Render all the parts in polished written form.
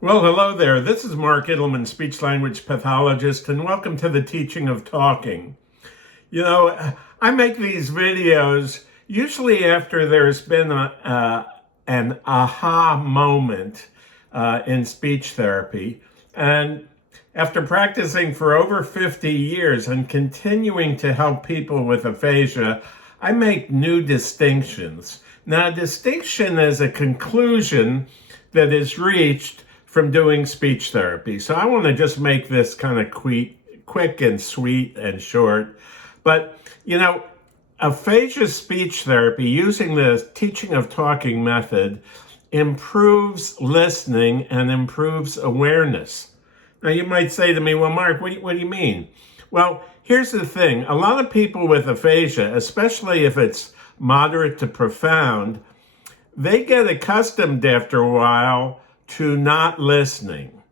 Well, hello there. This is Mark Idelman, speech-language pathologist, and welcome to the teaching of talking. I make these videos usually after there's been an aha moment in speech therapy. And after practicing for over 50 years and continuing to help people with aphasia, I make new distinctions. Now, a distinction is a conclusion that is reached from doing speech therapy. So I want to just make this kind of quick and sweet and short. But, aphasia speech therapy using the teaching of talking method improves listening and improves awareness. Now you might say to me, well, Mark, what do you mean? Well, here's the thing. A lot of people with aphasia, especially if it's moderate to profound, they get accustomed after a while to not listening.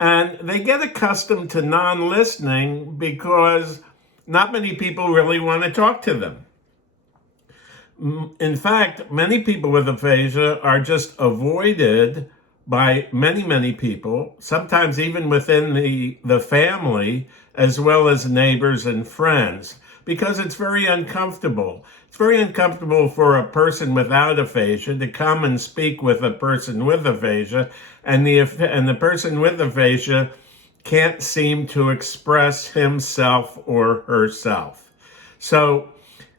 And they get accustomed to non-listening because not many people really want to talk to them. In fact, many people with aphasia are just avoided by many people, sometimes even within the family, as well as neighbors and friends, because it's very uncomfortable. It's very uncomfortable for a person without aphasia to come and speak with a person with aphasia, and the person with aphasia can't seem to express himself or herself. So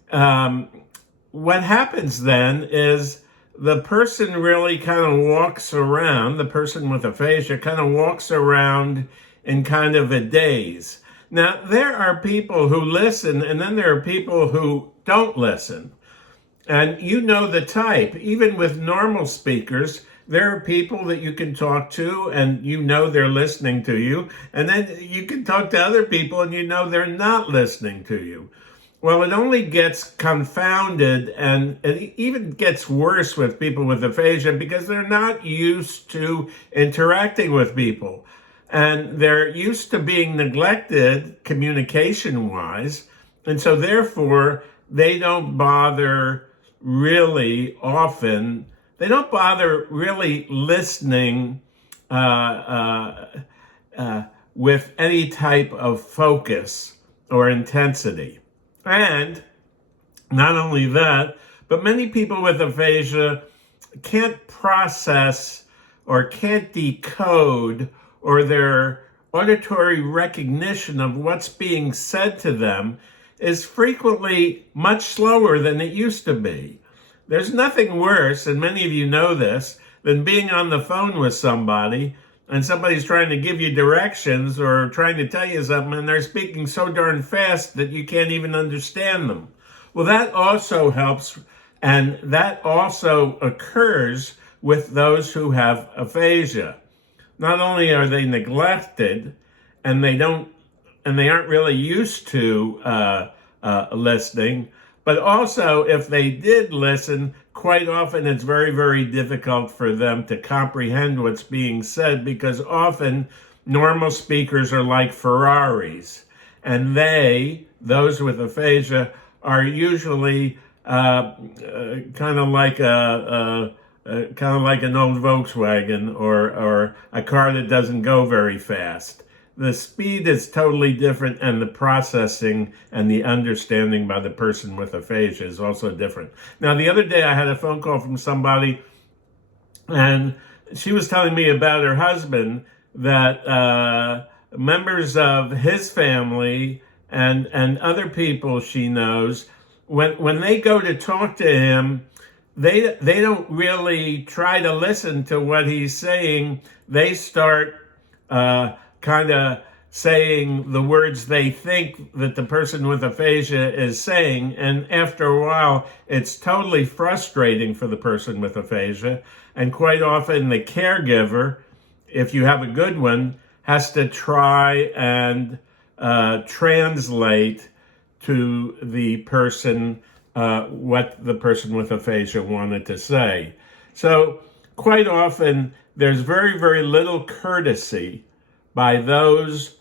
what happens then is the person really kind of walks around, the person with aphasia kind of walks around in kind of a daze. Now, there are people who listen, and then there are people who don't listen. And you know the type. Even with normal speakers, there are people that you can talk to, and you know they're listening to you. And then you can talk to other people, and you know they're not listening to you. Well, it only gets confounded, and it even gets worse with people with aphasia because they're not used to interacting with people. And they're used to being neglected communication-wise, and so therefore they don't bother really often. They don't bother really listening with any type of focus or intensity. And not only that, but many people with aphasia can't process or can't decode, or their auditory recognition of what's being said to them is frequently much slower than it used to be. There's nothing worse, and many of you know this, than being on the phone with somebody and somebody's trying to give you directions or trying to tell you something, and they're speaking so darn fast that you can't even understand them. Well, that also helps, and that also occurs with those who have aphasia. Not only are they neglected, and they aren't really used to listening, but also if they did listen, quite often it's very difficult for them to comprehend what's being said, because often normal speakers are like Ferraris, and those with aphasia, are usually kind of like an old Volkswagen or a car that doesn't go very fast. The speed is totally different, and the processing and the understanding by the person with aphasia is also different. Now, the other day I had a phone call from somebody, and she was telling me about her husband, that members of his family and other people she knows, when they go to talk to him, they don't really try to listen to what he's saying. They start kind of saying the words they think that the person with aphasia is saying, and after a while it's totally frustrating for the person with aphasia, and quite often the caregiver, if you have a good one, has to try and translate to the person what the person with aphasia wanted to say. So quite often there's very little courtesy by those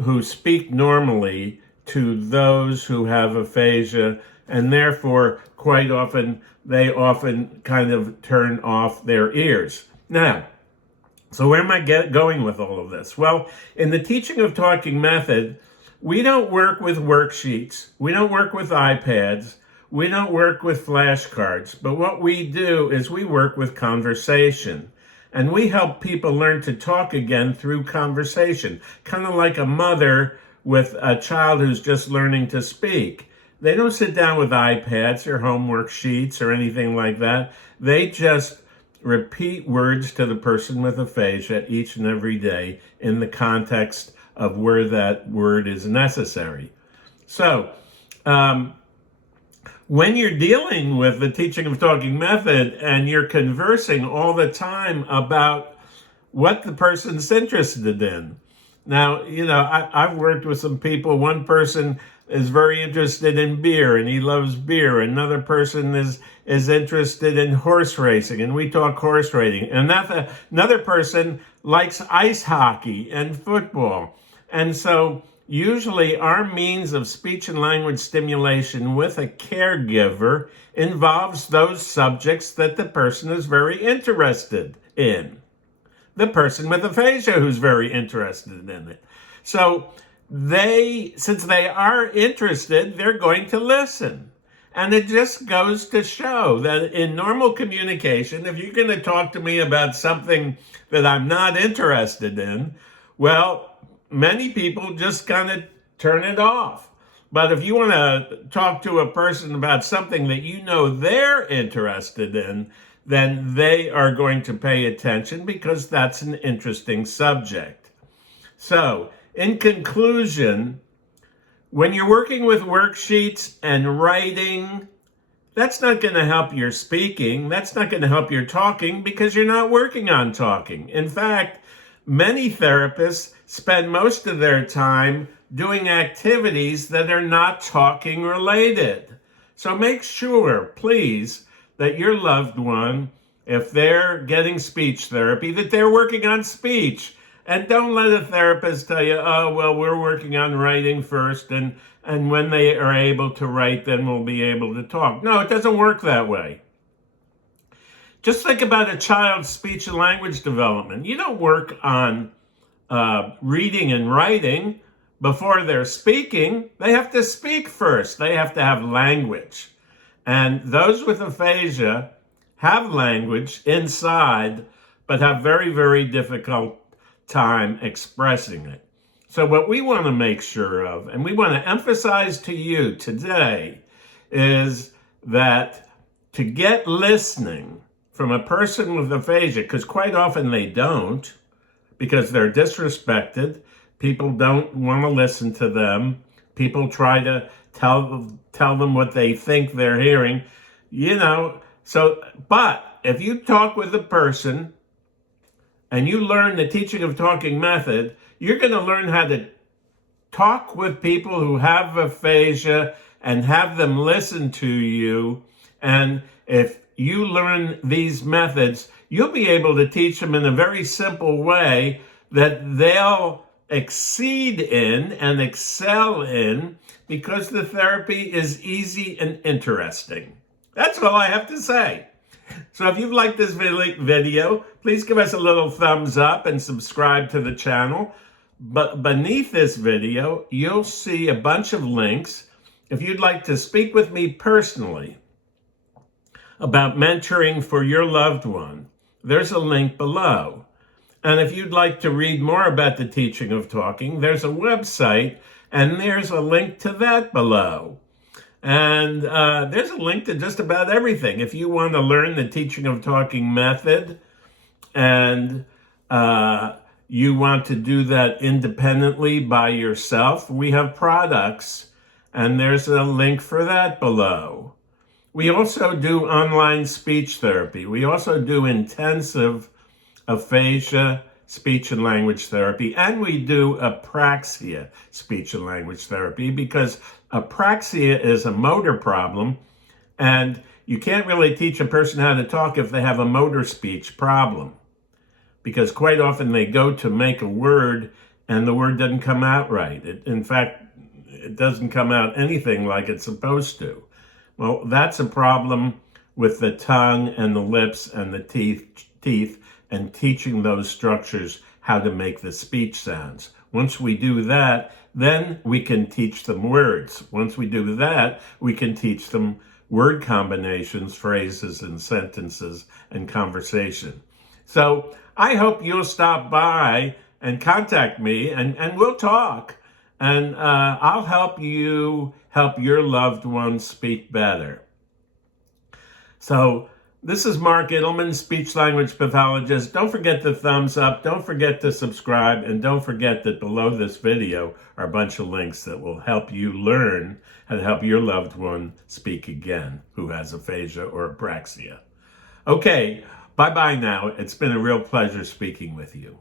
who speak normally to those who have aphasia, and therefore quite often they kind of turn off their ears. Now, So where am I going with all of this? Well, in the teaching of talking method, we don't work with worksheets. We don't work with iPads. We don't work with flashcards. But what we do is we work with conversation. And we help people learn to talk again through conversation, kind of like a mother with a child who's just learning to speak. They don't sit down with iPads or homework sheets or anything like that. They just repeat words to the person with aphasia each and every day in the context of where that word is necessary. So, when you're dealing with the teaching of talking method and you're conversing all the time about what the person's interested in. Now, I've worked with some people. One person is very interested in beer and he loves beer. Another person is interested in horse racing and we talk horse racing. And another person likes ice hockey and football. And so usually our means of speech and language stimulation with a caregiver involves those subjects that the person is very interested in. The person with aphasia who's very interested in it. So since they are interested, they're going to listen. And it just goes to show that in normal communication, if you're going to talk to me about something that I'm not interested in, well, many people just kind of turn it off. But if you want to talk to a person about something that you know they're interested in, then they are going to pay attention because that's an interesting subject. So, in conclusion, when you're working with worksheets and writing, that's not going to help your speaking. That's not going to help your talking because you're not working on talking. In fact, many therapists spend most of their time doing activities that are not talking related. So make sure, please, that your loved one, if they're getting speech therapy, that they're working on speech. And don't let a therapist tell you, oh, well, we're working on writing first, and when they are able to write, then we'll be able to talk. No, it doesn't work that way. Just think about a child's speech and language development. You don't work on reading and writing before they're speaking. They have to speak first. They have to have language. And those with aphasia have language inside, but have very, very difficult time expressing it. So what we want to make sure of, and we want to emphasize to you today, is that to get listening from a person with aphasia, because quite often they don't, because they're disrespected, people don't want to listen to them, people try to tell them what they think they're hearing, but if you talk with a person and you learn the teaching of talking method, you're going to learn how to talk with people who have aphasia and have them listen to you. And if you learn these methods, you'll be able to teach them in a very simple way that they'll exceed in and excel in because the therapy is easy and interesting. That's all I have to say. So if you've liked this video, please give us a little thumbs up and subscribe to the channel. But beneath this video, you'll see a bunch of links. If you'd like to speak with me personally about mentoring for your loved one, there's a link below. And if you'd like to read more about the teaching of talking, there's a website, and there's a link to that below. And there's a link to just about everything. If you want to learn the teaching of talking method and you want to do that independently by yourself, we have products, and there's a link for that below. We also do online speech therapy. We also do intensive aphasia speech and language therapy, and we do apraxia speech and language therapy because apraxia is a motor problem, and you can't really teach a person how to talk if they have a motor speech problem, because quite often they go to make a word and the word doesn't come out right. In fact, it doesn't come out anything like it's supposed to. Well, that's a problem with the tongue and the lips and the teeth and teaching those structures how to make the speech sounds. Once we do that, then we can teach them words. Once we do that, we can teach them word combinations, phrases, and sentences, and conversation. So I hope you'll stop by and contact me, and we'll talk. And I'll help you help your loved ones speak better. So this is Mark Ittleman, speech language pathologist. Don't forget the thumbs up. Don't forget to subscribe. And don't forget that below this video are a bunch of links that will help you learn how to help your loved one speak again who has aphasia or apraxia. Okay, bye-bye now. It's been a real pleasure speaking with you.